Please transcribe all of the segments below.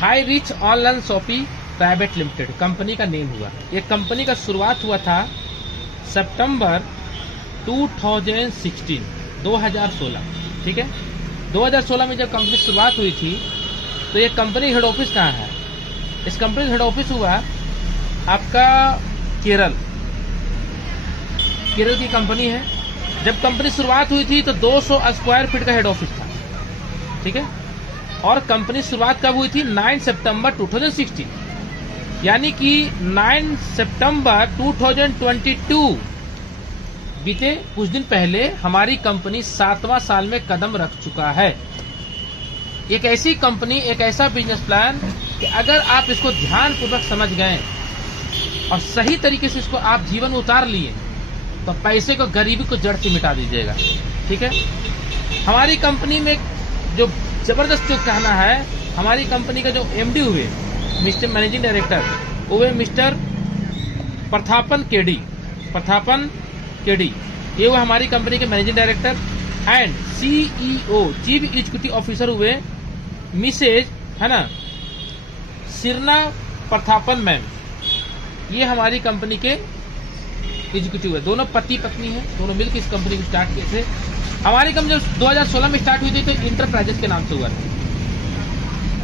High rich online shopping private limited company का name हुआ। ये कंपनी का शुरुआत हुआ था सितंबर 2016, ठीक है। 2016 में जब कंपनी शुरुआत हुई थी तो ये कंपनी हेड ऑफिस कहाँ है? इस कंपनी का हेड ऑफिस हुआ आपका केरल की कंपनी है। जब कंपनी शुरुआत हुई थी तो 200 स्क्वायर फीट का हेड ऑफिस था, ठीक है। और कंपनी शुरुआत कब हुई थी? 9 सितंबर 2016, यानी कि 9 सितंबर 2022 बीते कुछ दिन पहले हमारी कंपनी 7वां साल में कदम रख चुका है। एक ऐसी कंपनी, एक ऐसा बिजनेस प्लान कि अगर आप इसको ध्यानपूर्वक समझ गए और सही तरीके से इसको आप जीवन में उतार लिए तो पैसे को, गरीबी को जड़ से मिटा दीजिएगा, ठीक है। हमारी कंपनी में जो जबरदस्त जो कहना है, हमारी कंपनी का जो एमडी हुए, मिस्टर मैनेजिंग डायरेक्टर हुए मिस्टर प्रथापन केडी, ये वो हमारी कंपनी के managing director. And CEO chief executive officer हुए मिसेज, है ना, सिरना प्रथापन मैम। ये हमारी कंपनी के एग्जीक्यूटिव है। दोनों पति पत्नी हैं, दोनों मिलकर इस कंपनी को स्टार्ट किए थे। हमारी कंपनी जब 2016 में स्टार्ट हुई थी तो इंटरप्राइजेस के नाम से हुआ था,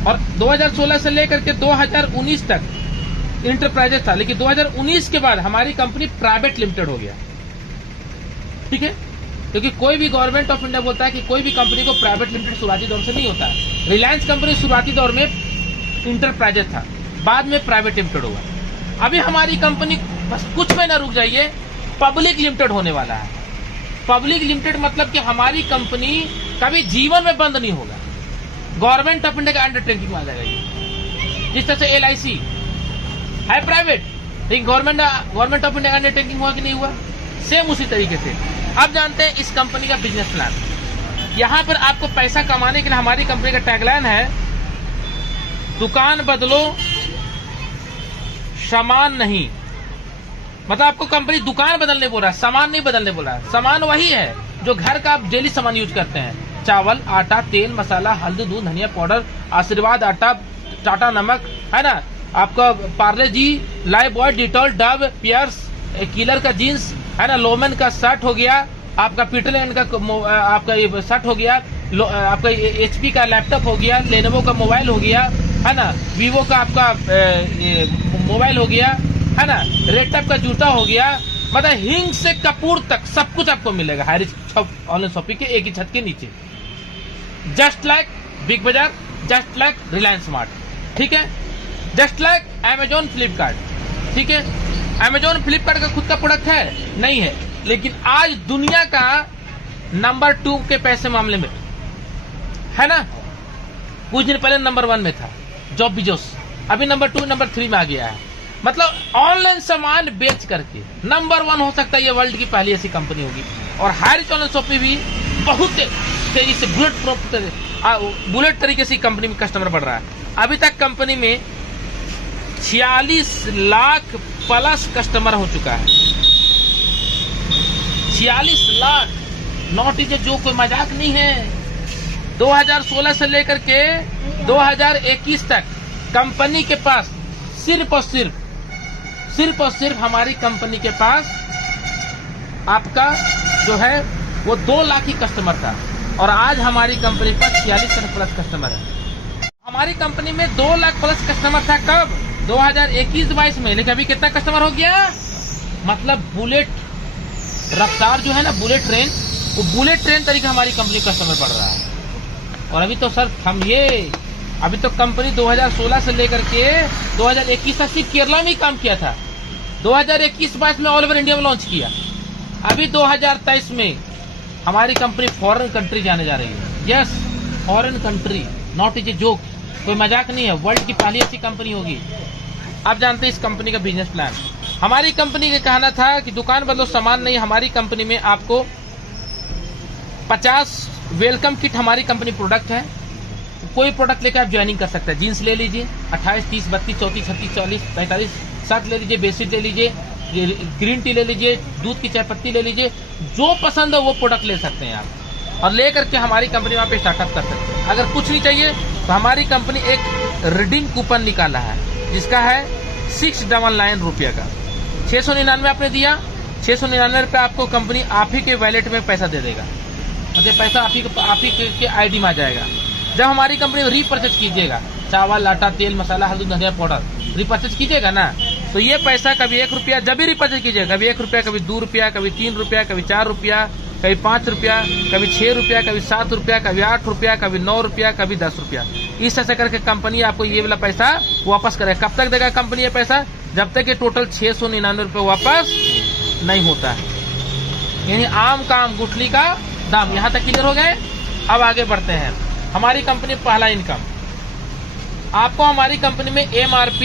और 2016 से लेकर के 2019 तक इंटरप्राइजेस था। लेकिन 2019 के बाद हमारी कंपनी प्राइवेट लिमिटेड हो गया, ठीक है। क्योंकि कोई भी गवर्नमेंट ऑफ इंडिया बोलता है कि कोई भी कंपनी को प्राइवेट लिमिटेड शुरुआती दौर से नहीं होता है। रिलायंस कंपनी शुरुआती दौर में इंटरप्राइजेस था, बाद में प्राइवेट लिमिटेड हुआ। अभी हमारी कंपनी बस कुछ में ना रुक जाइए, पब्लिक लिमिटेड होने वाला है। पब्लिक लिमिटेड मतलब कि हमारी कंपनी कभी जीवन में बंद नहीं होगा, गवर्नमेंट ऑफ इंडिया का अंडरटेकिंग आ जाएगा। जिस तरह से LIC है प्राइवेट, लेकिन गवर्नमेंट ऑफ इंडिया का अंडरटेकिंग हुआ कि नहीं हुआ, सेम उसी तरीके से। अब जानते हैं इस कंपनी का बिजनेस प्लान। यहाँ पर आपको पैसा कमाने के लिए हमारी कंपनी का टैगलाइन है, दुकान बदलो सामान नहीं। मतलब आपको कंपनी दुकान बदलने बोल रहा है, सामान नहीं बदलने बोल रहा है। सामान वही है जो घर का आप डेली सामान यूज करते हैं, चावल, आटा, तेल, मसाला, हल्दी, दूध, धनिया पाउडर, आशीर्वाद आटा, टाटा नमक, है ना, आपका Parle G, Lifebuoy, Dettol, Dove, Pears, Killer का जीन्स, है ना, लोमेन का शर्ट हो गया, आपका पीटरलैंड का आपका ये शर्ट हो गया, आपका HP का लैपटॉप हो गया, लेनोवो का मोबाइल हो गया, है ना, वीवो का आपका मोबाइल हो गया, है ना, रेडटॉप का जूता हो गया। मतलब हिंग से कपूर तक सब कुछ आपको मिलेगा हाईरिच ऑनलाइन शॉपिंग के एक ही छत के नीचे। जस्ट लाइक बिग बाजार, जस्ट लाइक रिलायंस स्मार्ट, ठीक है, जस्ट लाइक अमेजोन फ्लिपकार्ट, ठीक है। अमेजोन फ्लिपकार्ट का खुद का प्रोडक्ट है नहीं है, लेकिन आज दुनिया का नंबर 2 के पैसे मामले में, है ना। कुछ दिन पहले नंबर 1 में था जॉब बिजोस, अभी नंबर 2, नंबर 3 में आ गया है। मतलब ऑनलाइन सामान बेच करके नंबर 1 हो सकता है, ये वर्ल्ड की पहली ऐसी कंपनी होगी। और हाईरिच ऑनलाइन शॉपिंग भी बहुत तेजी से बुलेट तरीके से कंपनी में कस्टमर बढ़ रहा है। अभी तक कंपनी में 46 लाख प्लस कस्टमर हो चुका है। 46 लाख, नॉट इज जो कोई मजाक नहीं है। 2016 से लेकर के 2021 तक कंपनी के पास सिर्फ और सिर्फ हमारी कंपनी के पास आपका जो है वो 2 लाख ही कस्टमर था, और आज हमारी कंपनी पर 46 लाख प्लस कस्टमर है। हमारी कंपनी में 2 लाख प्लस कस्टमर था कब? 2021-22 में। लेकिन अभी कितना कस्टमर हो गया? मतलब बुलेट रफ्तार जो है ना, बुलेट ट्रेन, वो बुलेट ट्रेन तरीके हमारी कंपनी कस्टमर बढ़ रहा है। और अभी तो सर अभी तो कंपनी 2016 से लेकर के 2021 तक सिर्फ केरला में ही काम किया था। 2021-22 में ऑल ओवर इंडिया में लॉन्च किया। अभी 2023 में हमारी कंपनी फॉरेन कंट्री जाने जा रही है। Yes, foreign country, not is a joke, कोई मजाक नहीं है। वर्ल्ड की पहली ऐसी कंपनी होगी। आप जानते हैं इस कंपनी का बिजनेस प्लान। हमारी कंपनी का कहना था कि दुकान बदलो सामान नहीं। हमारी कंपनी में आपको 50 वेलकम किट हमारी कंपनी प्रोडक्ट है। कोई प्रोडक्ट लेकर आप ज्वाइनिंग कर सकते हैं। जीन्स ले लीजिए 28, 30, 32, 34, 36, 40, 45, शर्ट ले लीजिए, बेडशीट ले लीजिए, ग्रीन टी ले लीजिए, दूध की चाय पत्ती ले लीजिए, जो पसंद हो वो प्रोडक्ट ले सकते हैं आप, और लेकर के हमारी कंपनी वहाँ पे स्टार्टअप कर सकते हैं। अगर कुछ नहीं चाहिए तो हमारी कंपनी एक रिडीम कूपन निकाला है जिसका है 699 रुपये का। 699 आपने दिया, 699 रुपये आपको कंपनी आप ही के वैलेट में पैसा दे देगा, मतलब पैसा आप ही के आईडी में आ जाएगा। जब हमारी कंपनी रीपर्चेज कीजिएगा, चावल, आटा, तेल, मसाला, हल्दी, धनिया पाउडर रीपर्चेज कीजिएगा ना, तो ये पैसा कभी 1 रुपया, जब भी रिपर्चेज कीजिएगा, कभी 1 रुपया, कभी 2 रुपया, कभी 3 रुपया, कभी 4 रुपया, कभी 5 रुपया, कभी 6 रुपया, कभी 7 रुपया, कभी 8 रुपया, कभी 9 रुपया, कभी 10 रुपया, इस तरह करके कंपनी आपको ये वाला पैसा वापस करेगा। कब तक देगा कंपनी ये पैसा? जब तक ये टोटल 699 रुपये वापस नहीं होता है। यानी आम का आम, गुठली का दाम। यहाँ तक क्लियर हो गए? अब आगे बढ़ते हैं। हमारी कंपनी पहला इनकम, आपको हमारी कंपनी में MRP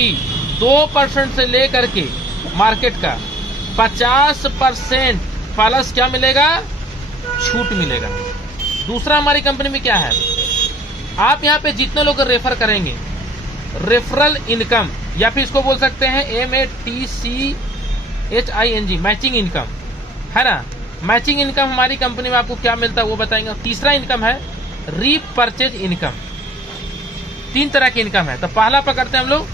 2% से लेकर के मार्केट का 50% प्लस क्या मिलेगा? छूट मिलेगा। दूसरा हमारी कंपनी में क्या है, आप यहाँ पे जितने लोग रेफर करेंगे, रेफरल इनकम, या फिर इसको बोल सकते हैं MATCHING, मैचिंग इनकम, है ना। मैचिंग इनकम हमारी कंपनी में आपको क्या मिलता है वो बताएंगे। तीसरा इनकम है रीपर्चेज इनकम। 3 तरह की इनकम है। तो पहला पकड़ते हैं हम लोग,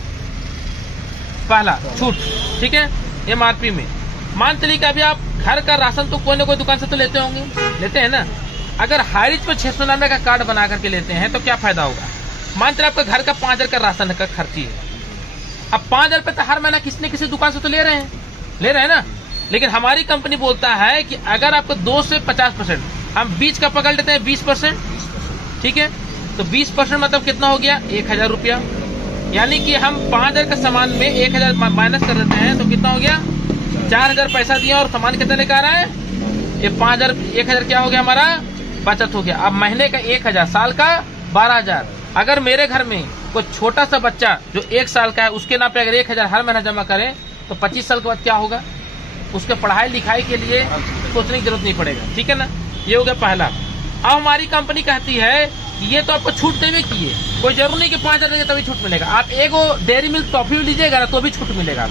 पहला छूट, ठीक है, MRP में। मान चलिए कि अभी आप घर का राशन तो कोई ना कोई दुकान से तो लेते होंगे, लेते हैं ना। अगर हाईरिच पे 699 का कार्ड बना करके लेते हैं तो क्या फायदा होगा? मान चलिए आपका घर का 5000 का राशन का खर्ची है। अब 5000 रुपये तो हर महीना किसी न किसी दुकान से तो ले रहे हैं ना। लेकिन हमारी कंपनी बोलता है कि अगर आपको 2 से 50%, हम बीच का पकड़ लेते हैं 20%, ठीक है, तो 20% मतलब कितना हो गया? 1000 रुपया। यानी कि हम 5000 का सामान में 1000 माइनस कर देते हैं तो कितना हो गया? 4000 पैसा दिया और सामान कितना लेकर आ रहा है? ये 5000, 1000 क्या हो गया हमारा? बचत हो गया। अब महीने का 1000, साल का 12000। अगर मेरे घर में कोई छोटा सा बच्चा जो 1 साल का है, उसके नाम पे अगर 1000 हर महीना जमा करें तो 25 साल के बाद क्या होगा? उसके पढ़ाई लिखाई के लिए सोचने की जरूरत नहीं पड़ेगा, ठीक है ना। ये हो गया पहला। अब हमारी कंपनी कहती है कि ये तो आपको छूट देवे की है, कोई जरूर नहीं कि 5000 देंगे तभी छूट मिलेगा। आप एगो डेयरी मिल्क टॉफी भी लीजिएगा ना तो भी छूट मिलेगा,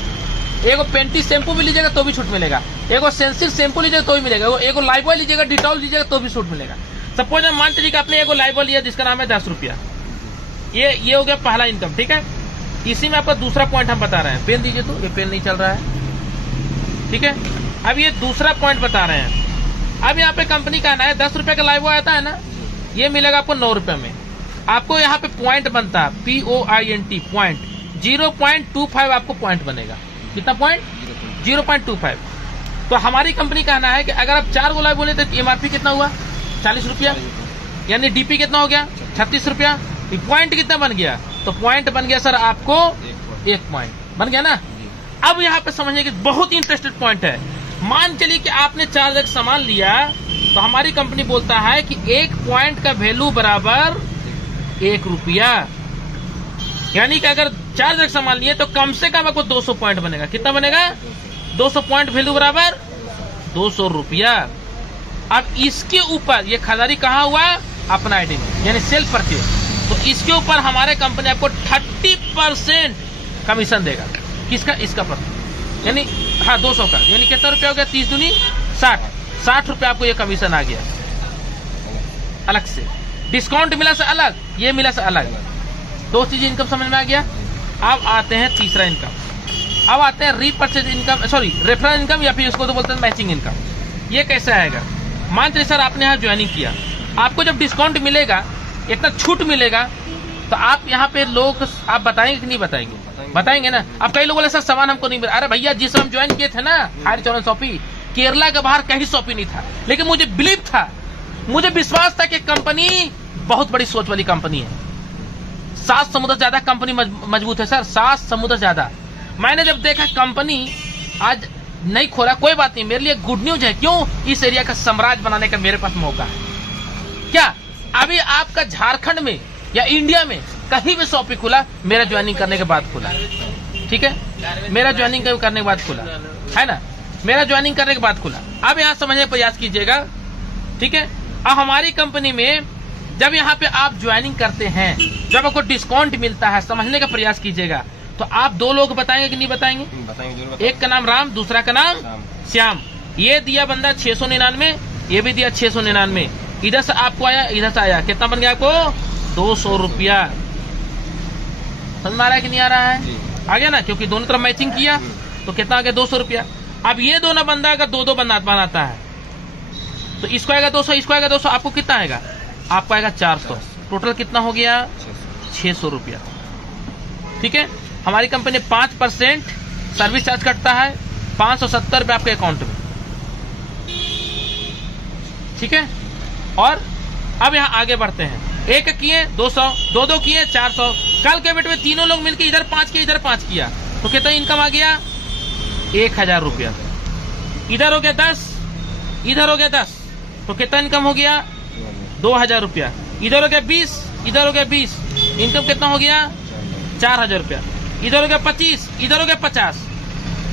एगो पेंटी शैम्पू भी लीजिएगा तो भी छूट मिलेगा, एगो सेंसिल शैम्पू लीजिएगा तो भी मिलेगा, एगो लाइबॉय लीजिएगा, डिटॉल लीजिएगा तो भी छूट मिलेगा। सपोज हम मान चलिए कि आपने एगो लाइबॉय लिया जिसका नाम है 10 रुपया। ये हो गया पहला इनकम, ठीक है। इसी में आपका दूसरा पॉइंट हम बता रहे हैं। पेन दीजिए, तो ये पेन नहीं चल रहा है, ठीक है। अब ये दूसरा पॉइंट बता रहे हैं। अब यहाँ पे कंपनी का है 10 रुपए का लाइबॉय आता है ना, ये मिलेगा आपको 9 रुपए में। आपको यहाँ पे पॉइंट बनता है, POINT, पॉइंट 0.25 आपको पॉइंट बनेगा। कितना पॉइंट? 0.25। तो हमारी कंपनी कहना है कि अगर आप 4 गो लाइबॉय बोले तो MRP कितना हुआ? 40 रुपया। यानी DP कितना हो गया? 36 रुपया। पॉइंट कितना बन गया? तो पॉइंट बन गया सर आपको 1 पॉइंट बन गया ना। अब यहाँ पे समझिए कि बहुत ही इंटरेस्टेड पॉइंट है। मान चलिए कि आपने 4 सामान लिया तो हमारी कंपनी बोलता है कि 1 पॉइंट का वैल्यू बराबर 1 रुपया। यानी कि अगर 4 सामान लिए तो कम से कम आपको 200 पॉइंट बनेगा। कितना बनेगा? 200 पॉइंट वैल्यू बराबर 200 रुपया। अब इसके ऊपर ये खरीदारी कहाँ हुआ? अपना आईडी में, यानी सेल्फ परचेज। तो इसके ऊपर हमारे कंपनी आपको 30% कमीशन देगा। किसका? इसका पर, यानी हाँ 200 का, यानी कितना रुपया हो गया? 30 दूनी 60 रुपया आपको ये कमीशन आ गया अलग से। डिस्काउंट मिला से अलग, ये मिला से अलग। 2 चीज इनकम समझ में आ गया। अब आते हैं तीसरा इनकम। अब आते हैं repurchase income, sorry referral income, या फिर उसको तो बोलते हैं मैचिंग इनकम। ये कैसे आएगा? मान चलिए सर आपने यहाँ ज्वाइनिंग किया, आपको जब डिस्काउंट मिलेगा, इतना छूट मिलेगा, तो आप यहाँ पे लोग आप बताएंगे कि नहीं बताएंगे? बताएंगे ना। अब कई लोग बोले सर सामान हमको नहीं मिला। अरे भैया जिस हम ज्वाइन किए थे ना हायर चौरन शॉपी, केरला के बाहर कहीं शॉपी नहीं था, लेकिन मुझे बिलीव था, मुझे विश्वास था कि कंपनी बहुत बड़ी सोच वाली कंपनी है। 7 समुद्र ज्यादा कंपनी मजबूत है सर, 7 समुद्र ज्यादा। मैंने जब देखा कंपनी आज नहीं खोला, कोई बात नहीं, मेरे लिए गुड न्यूज है। क्यों? इस एरिया का साम्राज्य बनाने का मेरे पास मौका है। क्या अभी आपका झारखंड में या इंडिया में कहीं भी शॉपिंग खुला, मेरा ज्वाइनिंग करने के बाद खुला, ठीक है, मेरा ज्वाइनिंग करने के बाद खुला है ना, मेरा ज्वाइनिंग करने के बाद खुला। अब यहाँ समझने का प्रयास कीजिएगा, ठीक है। अब हमारी कंपनी में जब यहाँ पे आप ज्वाइनिंग करते हैं, जब आपको डिस्काउंट मिलता है, समझने का प्रयास कीजिएगा। तो आप 2 लोग बताएंगे कि नहीं बताएंगे? बताएंगे। एक का नाम राम, दूसरा का नाम श्याम। ये दिया बंदा 699, ये भी दिया 699। इधर से आपको आया, इधर से आया, कितना बन गया आपको? 200 रुपया। समझ में आ रहा है कि नहीं आ रहा है? आ गया ना, क्योंकि दोनों तरफ मैचिंग किया तो कितना आ गया 200 रुपया। अब ये दोनों बंदा अगर दो बनाता है तो इसको आएगा 200, इसको आएगा 200, आपको कितना आएगा? आपको आएगा 400। टोटल कितना हो गया? 600 रुपया। ठीक है, हमारी कंपनी 5% सर्विस चार्ज कटता है, 570 रुपये आपके अकाउंट में। ठीक है, और अब यहाँ आगे बढ़ते हैं। एक किए 200, दो किए 400, कल के बेटे में तीनों लोग मिलकर इधर 5 किया, इधर 5 किया तो कितना इनकम आ गया? 1000 रुपया। इधर हो गया 10, इधर हो गया 10 तो कितना इनकम हो गया? 2000 रुपया। इधर हो गया 20, इधर हो गया 20, इनकम कितना हो गया? 4000 रुपया। इधर हो गया 25, इधर हो गया 50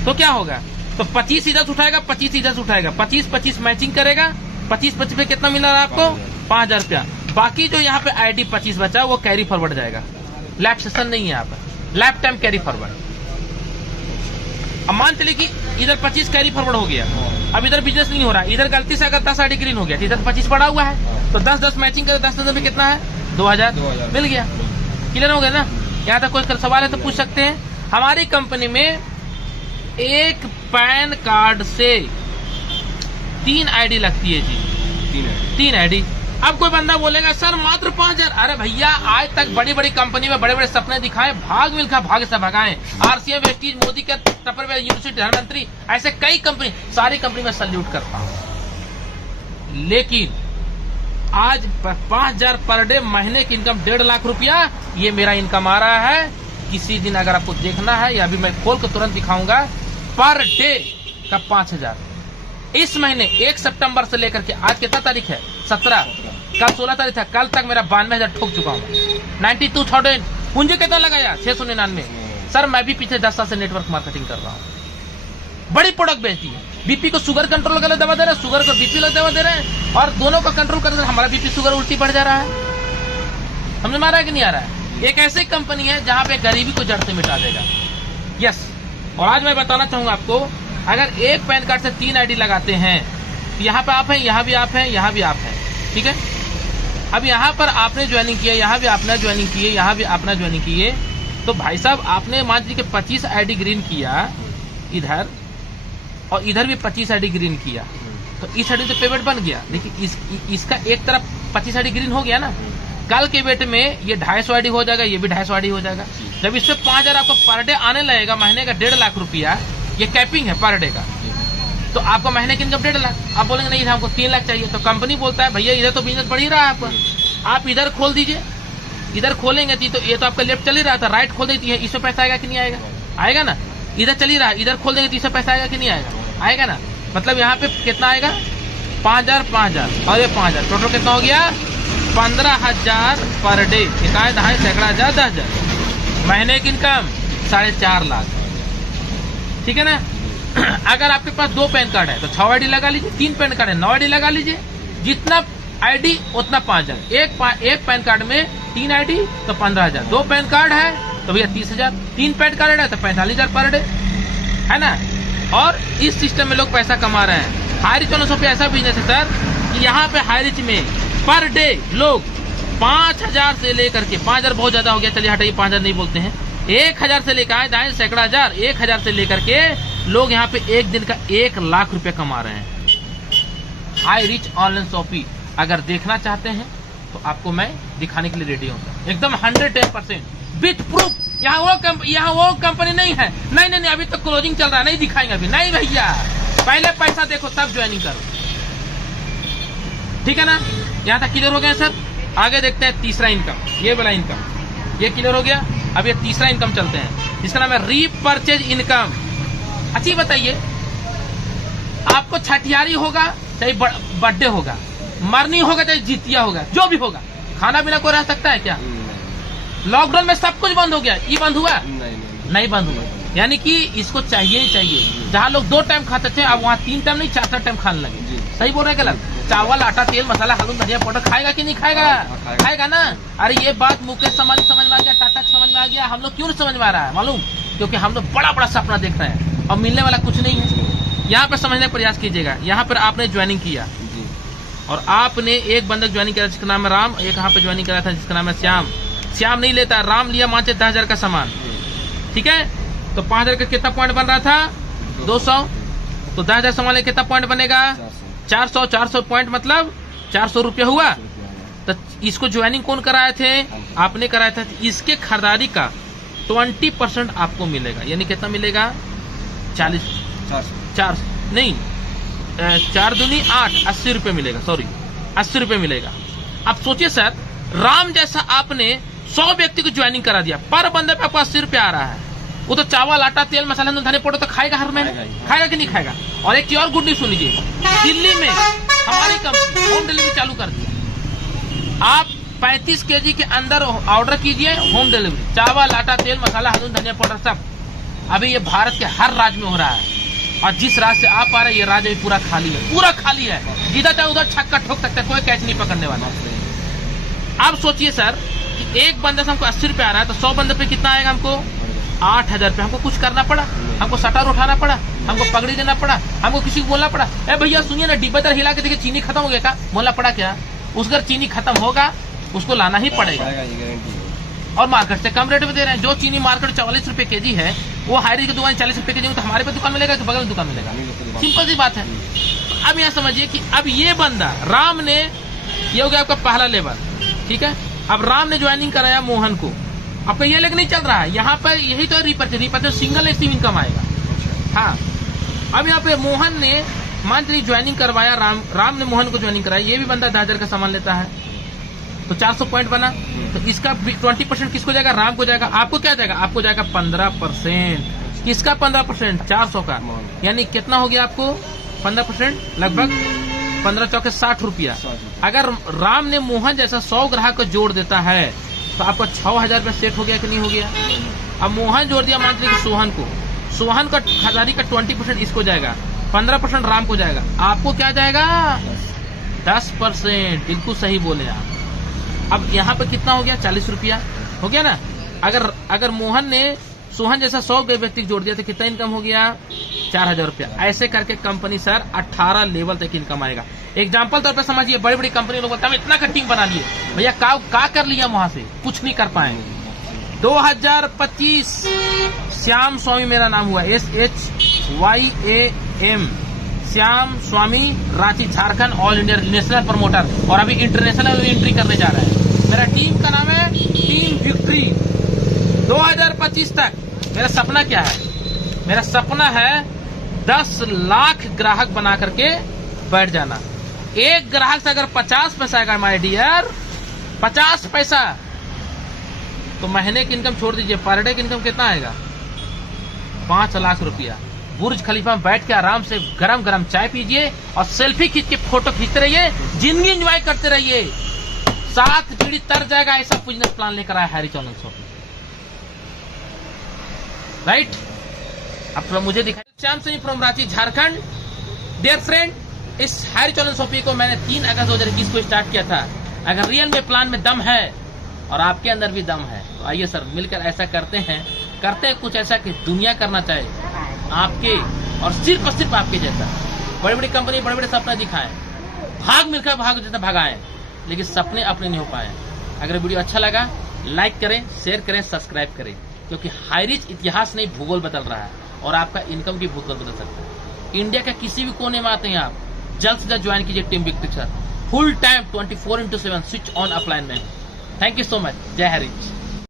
तो क्या होगा? तो 25 इधर से उठाएगा, 25 इधर से उठाएगा, 25 मैचिंग करेगा, 25 पे कितना मिला आपको? 5000 रुपया। बाकी जो यहाँ पे आईडी 25 बचा वो कैरी फॉरवर्ड जाएगा। लैप सेशन नहीं है यहाँ पर, लैप टाइम कैरी फॉरवर्ड। अब मान चलिए कि इधर 25 कैरी फॉरवर्ड हो गया, अब इधर बिजनेस नहीं हो रहा, इधर गलती से अगर 10 आईडी ग्रीन हो गया तो इधर 25 पड़ा हुआ है तो 10 मैचिंग करे, 10 में कितना है? 2000 मिल गया। क्लियर हो गया ना? यहाँ तक कोई सवाल है तो पूछ सकते हैं। हमारी कंपनी में एक पैन कार्ड से 3 आईडी लगती है जी, 3 आईडी। अब कोई बंदा बोलेगा सर मात्र 5000। अरे भैया, आज तक बड़ी बड़ी कंपनी में बड़े बड़े सपने दिखाए, भाग मिल्खा भाग से भगाएं। आरसीएम, वेस्टीज, मोदी का टपरवेयर, यूनिवर्सिटी, धनवंतरी, ऐसे कई कंपनी, सारी कंपनी में सल्यूट करता हूं। लेकिन आज 5000 पर डे, महीने की इनकम 1.5 लाख रुपया, ये मेरा इनकम आ रहा है। किसी दिन अगर आपको देखना है, या अभी मैं खोल कर तुरंत दिखाऊंगा, पर डे का 5000। इस महीने 1 सितंबर से लेकर के आज कितना तारीख है? 17, कल 16 तारीख था, कल तक मेरा 92,000 ठोक चुका हूँ। 92,000। पूंजी कितना लगाया? 699। सर मैं भी पिछले 10 साल से नेटवर्क मार्केटिंग कर रहा हूँ। बड़ी प्रोडक्ट बेचती है, बीपी को शुगर कंट्रोल के लिए दवा दे रहे हैं, शुगर को बीपी दवा दे रहे हैं, और दोनों को कंट्रोल करके हमारा बीपी शुगर उल्टी बढ़ जा रहा है। समझ में आ रहा है कि नहीं आ रहा है? एक ऐसी कंपनी है जहां पे गरीबी को जड़ से मिटा देगा। यस, और आज मैं बताना चाहूंगा आपको, अगर एक पैन कार्ड से 3 आईडी लगाते हैं, यहाँ पे आप हैं, यहाँ भी आप हैं, यहाँ भी आप हैं। ठीक है, अब यहाँ पर आपने ज्वाइनिंग किया, यहाँ भी आपने ज्वाइनिंग किए, यहाँ भी आपने ज्वाइनिंग किए, तो भाई साहब आपने मान लीजिए 25 आईडी ग्रीन किया इधर, और इधर भी 25 आईडी ग्रीन किया, तो इस आईडी से पेमेंट बन गया। देखिए इसका एक तरफ 25 आईडी ग्रीन हो गया ना, कल के वेट में ये 250 आईडी हो जाएगा, ये भी 250 आईडी हो जाएगा। जब इससे 5000 आपको पर डे आने लगेगा, महीने का 1.5 लाख रुपया, ये कैपिंग है पर डे का, तो आपको महीने की इनकम 1.5 लाख। आप बोलेंगे नहीं हमको 3 लाख चाहिए, तो कंपनी बोलता है भैया इधर तो बिजनेस बढ़ ही रहा है आपका, आप इधर खोल दीजिए। इधर खोलेंगे तो ये तो आपका लेफ्ट चल ही रहा था, राइट खोल देती है, इससे पैसा आएगा कि नहीं आएगा? आएगा ना। इधर चल ही रहा है, इधर खोल देंगे तो इससे पैसा आएगा कि नहीं आएगा? आएगा ना। मतलब यहाँ पे कितना आएगा? 5000 और ये 5000, टोटल कितना हो गया? 15,000 पर डे। कितना है? 2.5 सैकड़ा 10,000। महीने की इनकम 4.5 लाख। ठीक है ना। अगर आपके पास 2 पैन कार्ड है तो 6 आईडी लगा लीजिए, 3 पैन कार्ड है 9 आईडी लगा लीजिए, जितना आईडी उतना 5000। एक पैन कार्ड में 3 आईडी तो 15,000, 2 पैन कार्ड है तो भैया 30,000, 3 पैन कार्ड है तो 45,000 पर डे, है ना। और इस सिस्टम में लोग पैसा कमा रहे हैं। हाई रिच वालों पे ऐसा बिजनेस है सर कि यहाँ पे हाई रिच में पर डे लोग 5,000 से लेकर के 5,000 बहुत ज्यादा हो गया, चलिए हटाइए 5,000 नहीं बोलते हैं, 1,000 से लेकर आए 2.5 सैकड़ा हजार, 1,000 से लेकर के लोग यहाँ पे एक दिन का 1 लाख रुपया कमा रहे हैं। हाई रिच ऑनलाइन शॉपिंग अगर देखना चाहते हैं तो आपको मैं दिखाने के लिए रेडी हूँ एकदम 110% विथ प्रूफ। यहाँ वो कंपनी नहीं है, नहीं अभी तो क्लोजिंग चल रहा है, नहीं दिखाएंगे अभी, नहीं भैया, पहले पैसा देखो तब ज्वाइनिंग करो। ठीक है ना। यहाँ तक क्लियर हो गया सर। आगे देखते हैं तीसरा इनकम, ये वाला इनकम, ये क्लियर हो गया। अब ये तीसरा इनकम चलते हैं, जिसका नाम है रीपरचेज इनकम। अच्छी बताइए, आपको छठियारी होगा चाहे बर्थडे होगा, मरनी होगा चाहे जीतिया होगा, जो भी होगा, खाना पीना को रह सकता है क्या? लॉकडाउन में सब कुछ बंद हो गया, ये बंद हुआ? नहीं बंद हुआ। यानी कि इसको चाहिए ही चाहिए। जहाँ लोग 2 टाइम खाते थे अब वहाँ 3 टाइम नहीं 4 टाइम खाने लगे। सही बोल रहे गलत? चावल, आटा, तेल, मसाला, हल्दी, धनिया पाउडर खाएगा कि नहीं खाएगा? खाएगा ना। अरे ये बात मुकेश समझ में आ गया, टाटा समझ में आ गया, हम लोग क्यों नहीं समझ में आ रहा है मालूम? क्योंकि हम लोग बड़ा बड़ा सपना देख रहे हैं और मिलने वाला कुछ नहीं है। यहाँ पर समझने का प्रयास कीजिएगा। यहाँ पर आपने ज्वाइनिंग किया और आपने एक बंदक ज्वाइनिंग किया जिसका नाम है राम, एक यहाँ पे ज्वाइनिंग करा था जिसका नाम है श्याम, श्याम नहीं लेता, राम लिया मान 10,000 का सामान, ठीक है, तो 5,000 का कितना पॉइंट बन रहा था? 200। तो 10,000 सामान लेके कितना पॉइंट बनेगा? 400। 400 पॉइंट मतलब 400 रुपया हुआ। तो इसको ज्वाइनिंग कौन कराए थे? आपने कराया था। इसके खरीदारी का 20% आपको मिलेगा, यानी कितना मिलेगा? 4 नहीं, 4 दूनी 8, 80 रुपये मिलेगा, सॉरी 80 रुपये मिलेगा। अब सोचिए सर, राम जैसा आपने 100 व्यक्ति को ज्वाइनिंग करा दिया, पर बंदे पे आपको 80 रुपये आ रहा है। वो तो चावल, आटा, तेल, मसाला, धनिया पाउडर तो खाएगा हर महीने, खाएगा कि नहीं खाएगा? और एक और गुड न्यूज सुन लीजिए, दिल्ली में हमारी कंपनी होम डिलीवरी चालू कर दिया। आप 35 kg के अंदर ऑर्डर कीजिए, होम डिलीवरी, चावल, आटा, तेल, मसाला, हल्दी, धनिया पाउडर सब। अभी ये भारत के हर राज्य में हो रहा है, और जिस राज्य से आप आ रहे हैं ये राज्य भी पूरा खाली है, पूरा खाली है। जिधर चाहे उधर छक्का ठोक सकता है, कोई कैच नहीं पकड़ने वाला। अब सोचिए सर कि एक बंदे से हमको 80 रुपये आ रहा है, तो 100 बंदे पे कितना आएगा? हमको 8,000 रुपये। हमको कुछ करना पड़ा, हमको शटर उठाना पड़ा, हमको पगड़ी देना पड़ा, हमको किसी को बोलना पड़ा, ए भैया सुनिए ना, डिब्बा दर हिला के देखिए चीनी खत्म हो गया क्या? बोलना पड़ा क्या? उस घर चीनी खत्म होगा, उसको लाना ही पड़ेगा, और मार्केट से कम रेट में दे रहे हैं। जो चीनी मार्केट 44 रुपये kg है, वो हाईरेज की दुकान 40 रुपये kg, तो हमारे पे दुकान मिलेगा कि बगल में दुकान मिलेगा? सिंपल सी बात है। तो अब यहाँ समझिए कि अब ये बंदा राम ने, ये हो गया आपका पहला लेवल, ठीक है। अब राम ने ज्वाइनिंग कराया मोहन को, आपका ये लेकर नहीं चल रहा है, यहाँ पर यही तो रिपर्चेज सिंगल एक्टिव इनकम आएगा। हाँ, अब यहाँ पे मोहन ने मान लीजिए ज्वाइनिंग करवाया, राम ने मोहन को ज्वाइनिंग कराया, ये भी बंदा 10,000 का सामान लेता है, तो 400 पॉइंट बना। तो इसका 20% किसको जाएगा? राम को जाएगा। आपको क्या जाएगा? आपको जाएगा 15%। किसका 15%? 400 का, यानी कितना हो गया आपको? 15%, लगभग 15 चौके 60 रुपया। अगर राम ने मोहन जैसा 100 ग्राहक को जोड़ देता है तो आपको 6,000 रुपया सेट हो गया कि नहीं हो गया? अब मोहन जोड़ दिया मान लीजिए सोहन को, सोहन का खरीदारी का 20% इसको जाएगा, 15% राम को जाएगा, आपको क्या जाएगा? 10%। बिल्कुल सही बोले आप। अब यहाँ पे कितना हो गया? 40 रुपया हो गया ना। अगर मोहन ने सोहन जैसा 100 व्यक्ति जोड़ दिया तो कितना इनकम हो गया? 4,000 रुपया। ऐसे करके कंपनी सर 18 लेवल तक इनकम आएगा। एग्जाम्पल तौर पर समझिए, बड़ी बड़ी कंपनी लोग बोलते हैं इतना का टीम बना लिए, भैया का कर लिया वहां से? कुछ नहीं कर पाएंगे। 2025 श्याम स्वामी मेरा नाम हुआ, SHYAM, Shyam Swami, Ranchi Jharkhand, all India national promoter, और अभी इंटरनेशनल एंट्री करने जा रहा है। मेरा टीम का नाम है टीम विक्ट्री। 2025 तक मेरा सपना क्या है? मेरा सपना है 10 लाख ग्राहक बना करके बैठ जाना। एक ग्राहक से अगर 50 पैसा आएगा माय डियर, 50 पैसा, तो महीने की इनकम छोड़ दीजिए, पर डे की इनकम कितना आएगा? 5 लाख रुपया। बुर्ज खलीफा में बैठ के आराम से गरम गरम चाय पीजिए और सेल्फी खींच के फोटो खींचते रहिए, जिंदगी एंजॉय करते रहिए, 7 पीढ़ी तर जाएगा। ऐसा बिजनेस प्लान लेकर आया हैरी चैनल शॉपिंग, राइट। अब थोड़ा मुझे दिखाई, Shyam Singh from Ranchi Jharkhand. Dear friend, इस हैरी चैनल शॉपिंग को मैंने 3 अगस्त 2021 को स्टार्ट किया था। अगर रियल में प्लान में दम है और आपके अंदर भी दम है तो आइए सर मिलकर ऐसा करते हैं कुछ ऐसा कि दुनिया करना चाहे आपके, और सिर्फ आपके जैसा। बड़ी बड़ी कंपनी बड़े बड़े सपने दिखाएं, भाग मिलकर भाग जैसा भगाएं, लेकिन सपने अपने नहीं हो पाए। अगर वीडियो अच्छा लगा लाइक करें, शेयर करें, सब्सक्राइब करें, क्योंकि हाईरिच इतिहास नहीं भूगोल बदल रहा है और आपका इनकम की भूगोल बदल सकता है। इंडिया के किसी भी कोने में आते हैं आप, जल्द से जल्द ज्वाइन कीजिए team victory sir. Full time 24/7 switch on upline में। Thank you so much. जय हरीश।